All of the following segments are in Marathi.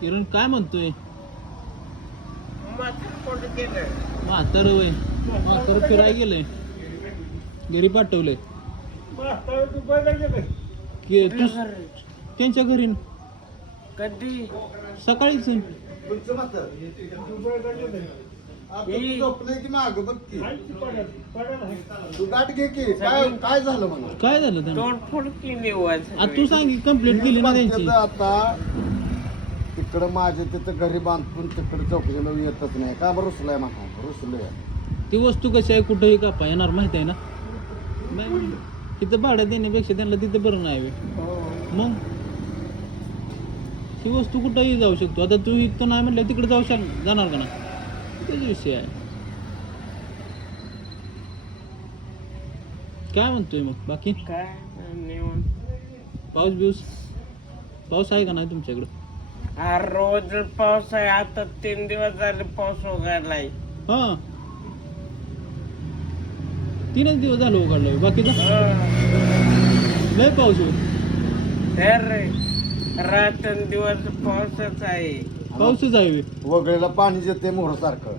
किरण काय म्हणतोय? म्हातारं वय म्हातारं फिरायला गेलंय, घरी पाठवलंय की तू त्यांच्या घरी कधी सकाळीच. काय झालं म्हणा? काय झालं त्यांना? तोडफोड केली वाज आता तू सांग कंप्लेंट केली ना त्यांची. आता तिकडं माझे तिथं घरी बांधून तिकडे चौकशीला येतच नाही का बरं रुसलाय म्हणा रुसलोय. ती वस्तू कशी आहे कुठंही कापा येणार माहिती आहे ना. नाही तिथं भाड्या देण्यापेक्षा त्यांना तिथं बरं नाही व्हय. मग ही वस्तू कुठंही जाऊ शकतो. आता तू इथं नाही म्हटलं तिकडे जाणार का ना? त्याचा विषय आहे. काय म्हणतोय मग बाकी? काय निवांत. पाऊस आहे का नाही तुमच्याकडं? रोज पाऊस आहे. आता 3 दिवस झाले पाऊस उघडलाय. हा 3च दिवस झालं उघडलं. बाकीचा लय पाऊस होईल. रात्रंदिवस पाऊसच आहे. पाऊसच आहे व्हय. वगळेला पाणी येते मोहर सारखं.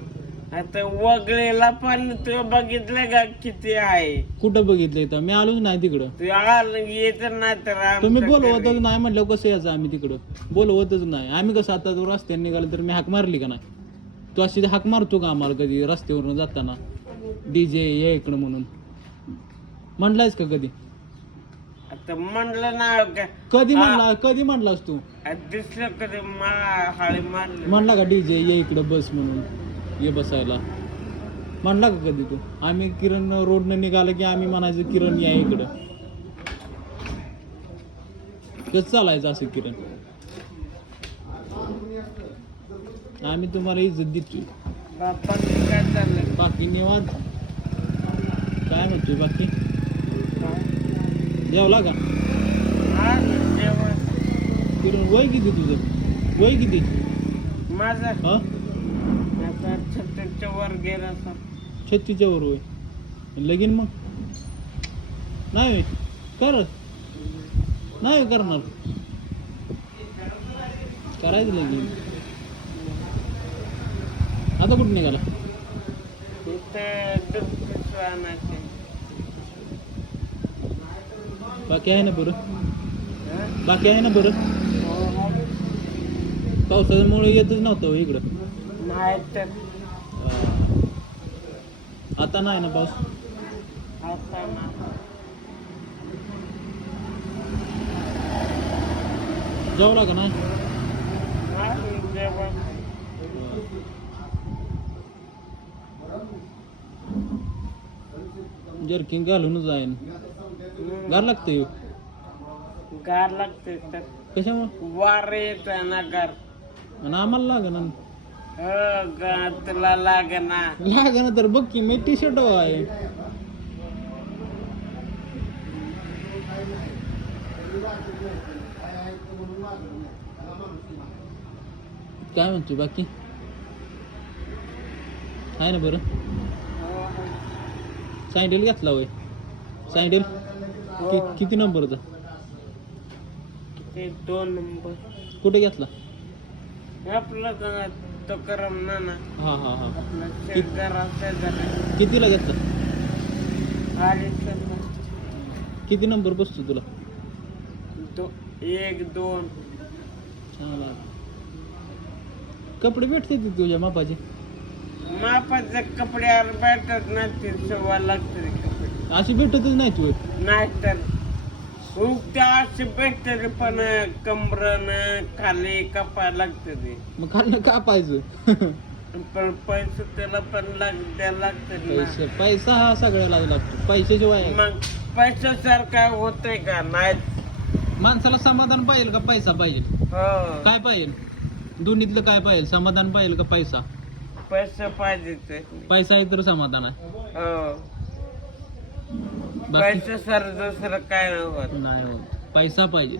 आता वगळेला पण तू बघितलं का किती आहे? कुठं बघितलंय तर मी आलोच नाही तिकडं. तू येत ना तर तुम्ही बोलवतच नाही म्हटलं कसं यायचं आम्ही तिकडं? बोलवतच नाही आम्ही. कसं आता तू रस्त्याने निघालं तर मी हाक मारली का नाही? तू अशी हाक मारतो का आम्हाला कधी रस्त्यावरून जाताना? डीजे ये इकडं म्हणून म्हणलायस का कधी? आता म्हणलं ना का कधी म्हणलास तू? दिसलं कधी हाळी मारली म्हणला का डीजे ये इकडं बस म्हणून ये बसायला? म्हणला का कधी तू? आम्ही किरण रोडनं निघालं की आम्ही म्हणायचं किरण या इकडं. कसं चालायचं असं किरण? आम्ही तुम्हाला इज्जत देतोय. बाप्पा काय चाललंय? बाकी निवांत. काय म्हणतोय बाकी? जेवला का? हा जेवण किरण वय किती तुझं? वय किती? माझं हा आता 36च्या वर गेला सर. 36च्या वर वय. लगीन मग नाही होय? करत नाही करणार? करायचं लगीन. आता कुठं निघाला? इथं दूध पिशव्या आणायचे. बाकी आहे ना बरं? हा? बाकी आहे ना बरं? हो. पावसामुळे येतच नव्हतं हो इकडं. नाही तर आता नाही ना पाऊस? आता ना जेवला का नाही? जेवण जर्किंग घालूनच जाईन. गार लागते गार लागते तर कशामुळे? वार येत ना गार. आणि आम्हाला लागणार. तुला लागना लागणार तर बघ की मी टी शर्ट आहे. काय म्हणतो बाकी? आहे ना बरं? सँडल घेतला होय? सँडल किती नंबरचा? ते 2 नंबर. कुठे घेतला? आपला तो करम ना हा हा हा. आपला शेजारा कितीला घेतला? 2.5 किती नंबर बसतो तुला? 1 2. चांगला. कपडे भेटते तुझ्या मापाचे? मापाचे कपडे भेटत नाही. 100 लागते कपडे. अशी भेटतच नाही तू? नाही तर त्या असे भेटते पण कमरन खाली कपा लागते ते. मग खाल्लं का पाहिजे? पण पैसे त्याला पण द्यायला लागते. पैसा हा सगळ्याला लागतो. पैशाशिवाय मग पैशासारखा होतंय का? नाही. माणसाला समाधान पाहिजे का पैसा पाहिजे? हो काय पाहिजे? दोन्हीतलं काय पाहिजे? समाधान पाहिजे का पैसा? पैसे पाहिजे ते. पैसा आहे तर समाधान आहे. हो बाकी पैसे सर दुसरं काय नाही होत. नाही होत. पैसा पाहिजे.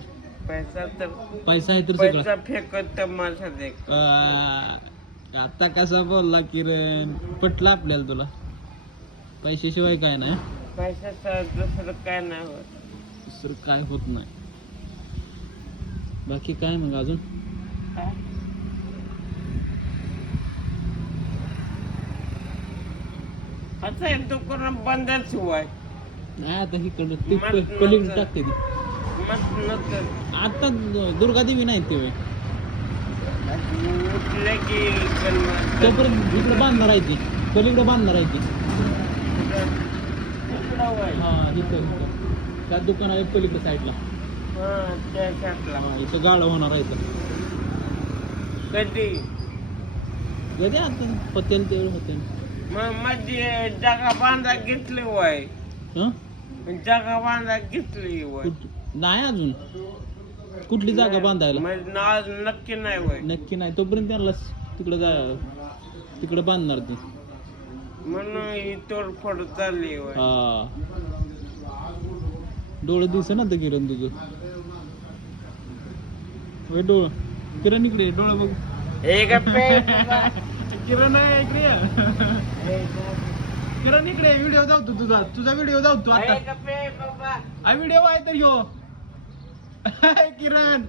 पैसा तर पैसा आहे तर सगळं. पैसा फेकत माणसा देख. आता कसा बोलला किरण? पटलं आपल्याला तुला? पैशाशिवाय काय नाही. पैसा सर दुसरं काय नाही होत. दुसरं काय होत नाही. बाकी काय मग अजून? काय? असं आहे दुकान बंदच होय नाही आता इकडं ते मग पलीकडे नंतर- टाकते ती मग नंतर आता दुर्गादेवी नाही ते होय. उठले की गणपती तोपर्यंत इकडे बांधणार आहे ती पलीकडे बांधणार आहे ती इकडं होय. हा इथं त्या दुकान आहे पलीकडे साईडला हा, त्या शाटला. हा इथं गाळं होणार आहे इथं कधी कधी आता होतेल तेवढं होतेल मग माझी जागा बांधा घेतली वय हं जागा बांधा घेतली वय नाही अजून कुठली जागा बांधायला म्हणजे आज नक्की नाही वय नक्की नाही तोपर्यंत त्यांना तिकडे तिकडे बांधणार ती म्हणून ही तोडफोड चालली वय हा डोळं दिसे ना तर किरण तुझं होय डोळं किरण इकडे ये, डोळं बघ एक किरण आहे इकडे ये. किरण इकडे व्हिडिओ जाऊ तुझा व्हिडिओ जाऊ तू आता बाबा हा व्हिडिओ आहे तर ह्यो किरण